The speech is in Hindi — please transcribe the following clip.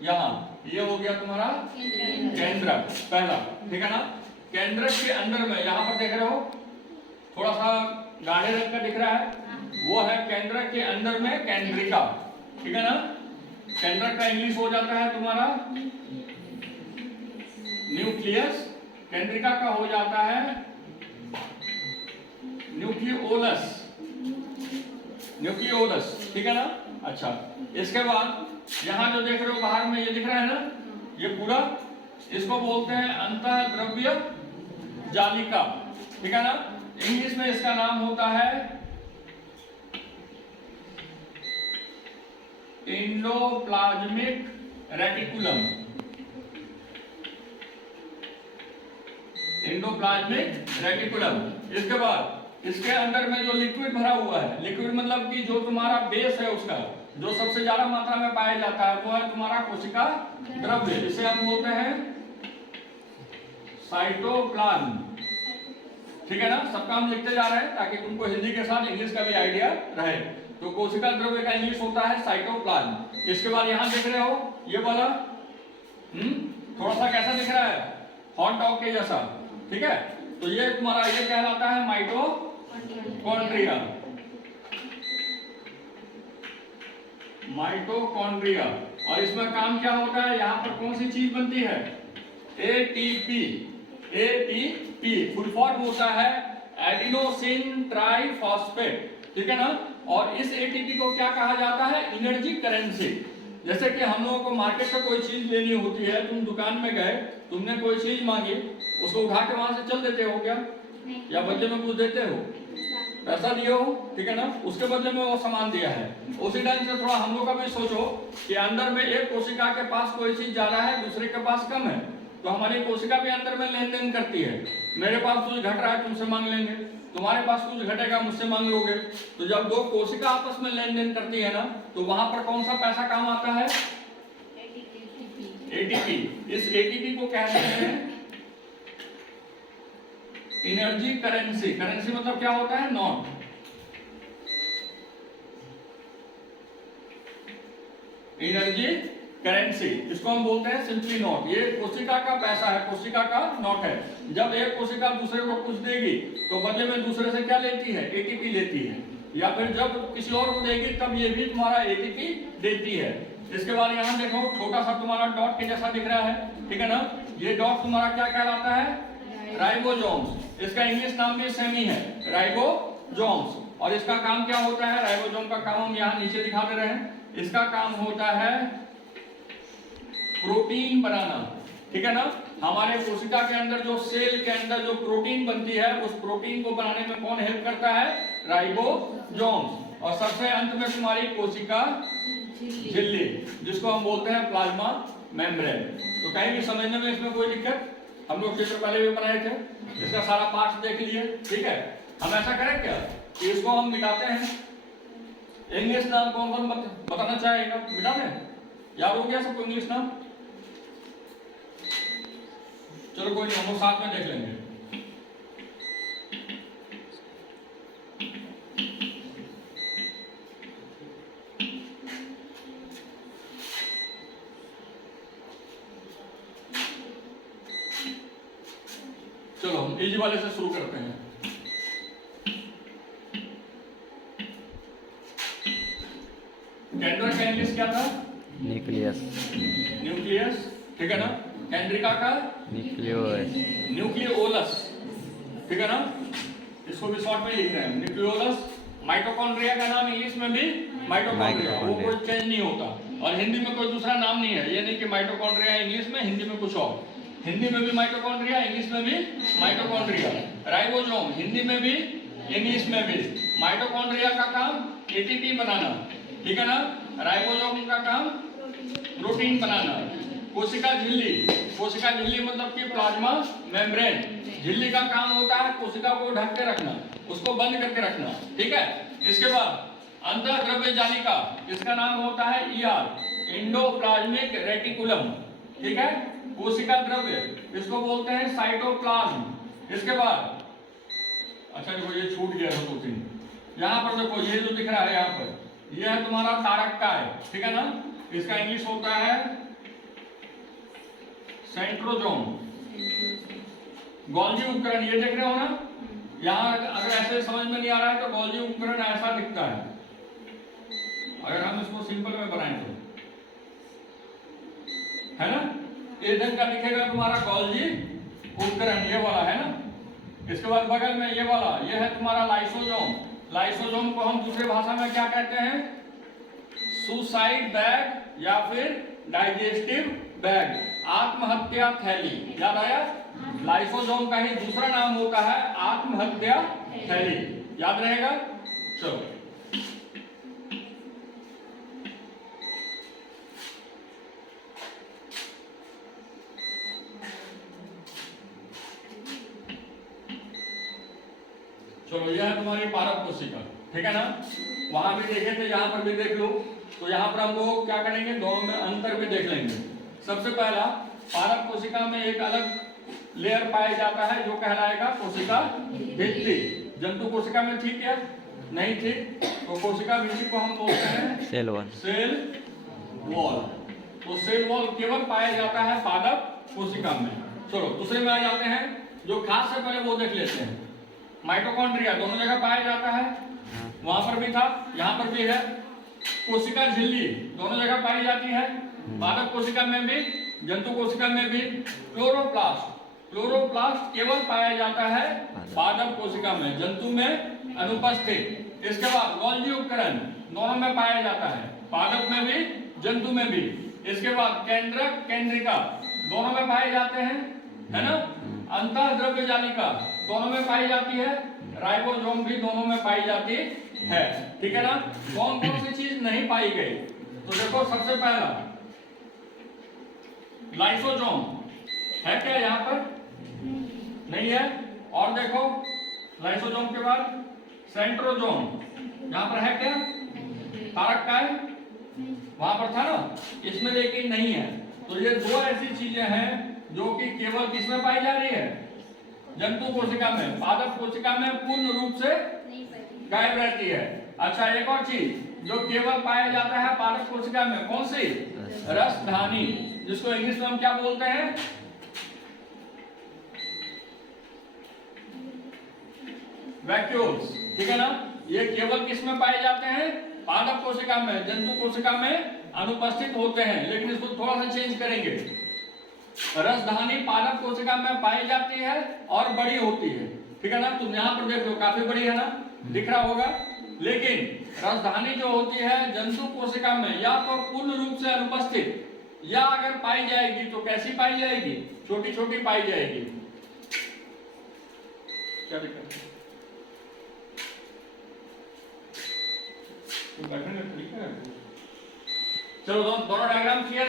यहाँ, ये हो गया तुम्हारा केंद्रक पहला, ठीक है ना। केंद्रक के अंदर में यहाँ पर देख रहे हो थोड़ा सा गाढ़े रंग का दिख रहा है, वो है केंद्रक के अंदर में केंद्रिका, ठीक है ना। केंद्रक का इंग्लिश हो जाता है तुम्हारा न्यूक्लियस, केंद्रिका का हो जाता है न्यूक्लियोलस, न्यूक्लियोलस, ठीक है ना। अच्छा, इसके बाद यहाँ जो देख रहे हो बाहर में ये दिख रहा है ना, ये पूरा इसको बोलते हैं अंतःद्रव्य जालिका, ठीक है ना। इंग्लिश में इसका नाम होता है एंडोप्लाज्मिक रेटिकुलम, एंडोप्लाज्मिक रेटिकुलम। इसके बाद इसके अंदर में जो लिक्विड भरा हुआ है, लिक्विड मतलब कि जो तुम्हारा बेस है उसका जो सबसे ज्यादा मात्रा में पाया जाता है वो है तुम्हारा कोशिका द्रव्य, इसे हम बोलते हैं साइटोप्लाज्म, ठीक है ना। सबका हम लिखते जा रहे हैं ताकि तुमको हिंदी के साथ इंग्लिश का भी आइडिया रहे। तो कोशिका द्रव्य का इंग्लिश होता है साइटोप्लाज्म। इसके बाद यहाँ देख रहे हो ये वाला थोड़ा सा कैसा दिख रहा है, हॉट डॉग के जैसा, ठीक है। तो ये तुम्हारा ये कहलाता है माइटोकॉन्ड्रिया, माइटोकॉन्ड्रिया। और इसमें काम क्या होता है, यहाँ पर कौन सी चीज बनती है, एटीपी, एटीपी फुल फॉर्म होता है एडिनोसिन ट्राइफॉस्फेट, ठीक है ना। और इस एटीपी को क्या कहा जाता है, एनर्जी करेंसी। जैसे कि हम लोगों को मार्केट से कोई चीज लेनी होती है, तुम दुकान में गए, तुमने कोई चीज मांगी, उसको उठा के वहां से चल देते हो क्या, या बदले में कुछ देते हो, पैसा दिए हो, ठीक है ना, उसके बदले में वो सामान दिया है। उसी ढंग से थोड़ा हम लोग का भी सोचो कि अंदर में एक कोशिका के पास कोई चीज ज्यादा है, दूसरे के पास कम है, तो हमारी कोशिका भी अंदर में लेन देन करती है। मेरे पास कुछ घट रहा है, तुमसे मांग लेंगे, तुम्हारे पास कुछ घटेगा, मुझसे मांग लोगे। तो जब दो कोशिका आपस में लेन देन करती है ना, तो वहां पर कौन सा पैसा काम आता है, एटीपी। इस एटीपी को कहते हैं एनर्जी करेंसी। करेंसी मतलब क्या होता है, नोट। एनर्जी करेंसी, इसको हम बोलते हैं सिंपली नोट। ये कोशिका का पैसा है, कोशिका का नोट है। जब एक कोशिका दूसरे को कुछ देगी तो बदले में दूसरे से क्या लेती है, एटीपी लेती है, या फिर जब किसी और को देगी तब ये भी तुम्हारा एटीपी देती है। इसके बाद यहाँ देखो छोटा सा तुम्हारा डॉट के जैसा दिख रहा है, ठीक है ना। ये डॉट तुम्हारा क्या कहलाता है, राइबोसोम्स। इसका इंग्लिश नाम भी सेम ही है, राइबोसोम्स। और इसका काम क्या होता है, राइबोसोम का काम हम यहाँ नीचे दिखा दे रहे हैं। इसका काम होता है प्रोटीन बनाना, ठीक है ना। हमारे कोशिका के अंदर जो सेल के अंदर जो प्रोटीन बनती है, उस प्रोटीन को बनाने में कौन हेल्प करता है, राइबोसोम्स। और सबसे अंत में तुम्हारी कोशिका झिल्ली, जिसको हम बोलते हैं प्लाज्मा मेम्ब्रेन। तो कहीं भी समझने में इसमें कोई दिक्कत, हम लोग चित्र पहले भी बनाए थे, इसका सारा पार्ट देख लिए, ठीक है। हम ऐसा करें क्या कि इसको हम मिटाते हैं। इंग्लिश नाम कौन कौन बताना चाहेगा, मिटा दें, याद हो गया सबको इंग्लिश नाम, चलो कोई नहीं, हम लोग साथ में देख लेंगे। चलो हम इजी वाले से शुरू करते हैं। केंद्रक का इंग्लिश क्या था, न्यूक्लियस, न्यूक्लियस, ठीक है ना। केंद्रिका का न्यूक्लियोलस, न्यूक्लियोलस, ठीक है ना। इसको भी शॉर्ट में लिख रहे हैं न्यूक्लियोलस। माइटोकॉन्ड्रिया का नाम इंग्लिश में भी माइटोकॉन्ड्रिया, वो कोई चेंज नहीं होता। और हिंदी में कोई दूसरा नाम नहीं है, ये नहीं कि माइटोकॉन्ड्रिया इंग्लिश में, हिंदी में कुछ और। हिंदी में भी माइटोकॉन्ड्रिया, इंग्लिश में भी माइटोकॉन्ड्रिया। राइबोसोम हिंदी में भी इंग्लिश में भी। माइटोकॉन्ड्रिया का काम एटीपी बनाना, ठीक है ना। राइबोसोम का काम प्रोटीन बनाना। कोशिका झिल्ली, कोशिका झिल्ली मतलब कि प्लाज्मा मेम्ब्रेन। झिल्ली का काम होता है कोशिका को ढक के रखना, उसको बंद करके रखना, ठीक है। इसके बाद अंतःद्रव्य जालिका, इसका नाम होता है ईआर, एंडोप्लाज्मिक रेटिकुलम, ठीक है। कोशिका द्रव्य, इसको बोलते हैं साइटोप्लाज्म। इसके बाद अच्छा देखो ये छूट गया था 2-3, यहाँ पर देखो ये जो दिख रहा है यहाँ पर, ये है तुम्हारा तारक का है, ठीक है ना। इसका इंग्लिश होता है सेंट्रोजोम। गोल्जी उपकरण ये देख रहे हो ना, यहाँ अगर ऐसे समझ में नहीं आ रहा है तो गोल्जी उपकरण ऐसा दिखता है, अगर हम इसको सिंपल में बनाएं तो, है ना, ये ढंग का दिखेगा तुम्हारा गोल्जी उपकरण, ये वाला है ना। इसके बाद बगल में ये वाला, ये है तुम्हारा लाइसोजोम। लाइसोजोम को हम दूसरे भाषा में क्या कहते हैं? सुसाइड बैग या फिर डाइजेस्टिव बैग, आत्महत्या थैली। याद आया? लाइसोजोम का ही दूसरा नाम होता है आत्महत्या थैली, याद रहेगा। चलो चलो, यह है तुम्हारी पारक कोशिका, ठीक है ना। वहां भी देखे थे, यहाँ पर भी देख लो। तो यहाँ पर हम लोग क्या करेंगे, दोनों में अंतर भी देख लेंगे। सबसे पहला, पारक कोशिका में एक अलग लेयर पाया जाता है जो कहलाएगा कोशिका भित्ति। जंतु कोशिका में थी क्या? नहीं थी, तो कोशिका भित्ति को हम बोलते हैं सेल वॉल। Cell wall. तो सेल वॉल केवल पाया जाता है पादप कोशिका में। चलो दूसरे में आ जाते हैं, जो खास से पहले वो देख लेते हैं। माइटोकॉन्ड्रिया दोनों जगह पाया जाता है, वहां पर भी था, यहाँ पर भी है। कोशिका झिल्ली दोनों जगह पाई जाती है, पादप कोशिका में भी, जंतु कोशिका में भी। क्लोरोप्लास्ट, क्लोरोप्लास्ट केवल पाया जाता है पादप कोशिका में, जंतु में अनुपस्थित। इसके बाद गोल्जी उपकरण दोनों में पाया जाता है, पादप में भी, जंतु में भी। इसके बाद केंद्रक, केंद्रिका दोनों में पाए जाते हैं, है ना। अंतःद्रव्य जालिका दोनों में पाई जाती है, राइबोसोम भी दोनों में पाई जाती है, ठीक है ना। कौन कौन सी चीज नहीं पाई गई? तो देखो, सबसे पहला लाइसोसोम है क्या यहाँ पर? नहीं है। और देखो, लाइसोसोम के बाद सेंट्रोजोम यहाँ पर है क्या? कारक का है, वहां पर था ना, इसमें लेकिन नहीं है। तो ये दो ऐसी चीजें हैं जो कि केवल किसमें पाई जा रही है? जंतु कोशिका में। पादप कोशिका में पूर्ण रूप से गायब रहती है। अच्छा, एक और चीज जो केवल पाया जाता है पादप कोशिका में, कौन सी? रसधानी, जिसको इंग्लिश में हम क्या बोलते हैं? वैक्यूल्स, ठीक है ना। ये केवल किसमें पाए जाते हैं? पादप कोशिका में। जंतु कोशिका में अनुपस्थित होते हैं, लेकिन इसको थोड़ा सा चेंज करेंगे। रसधानी पादप कोशिका में पाई जाती है और बड़ी होती है, ठीक है ना। तुम यहाँ पर देख लो, काफी बड़ी है ना, दिख रहा होगा। लेकिन रसधानी जो होती है जंतु कोशिका में, या तो पूर्ण रूप से अनुपस्थित, या अगर पाई जाएगी तो कैसी पाई जाएगी? छोटी छोटी पाई जाएगी। क्या दिक्कत है? बैठने का तरीका है। चलो दोनों डायग्राम क्लियर।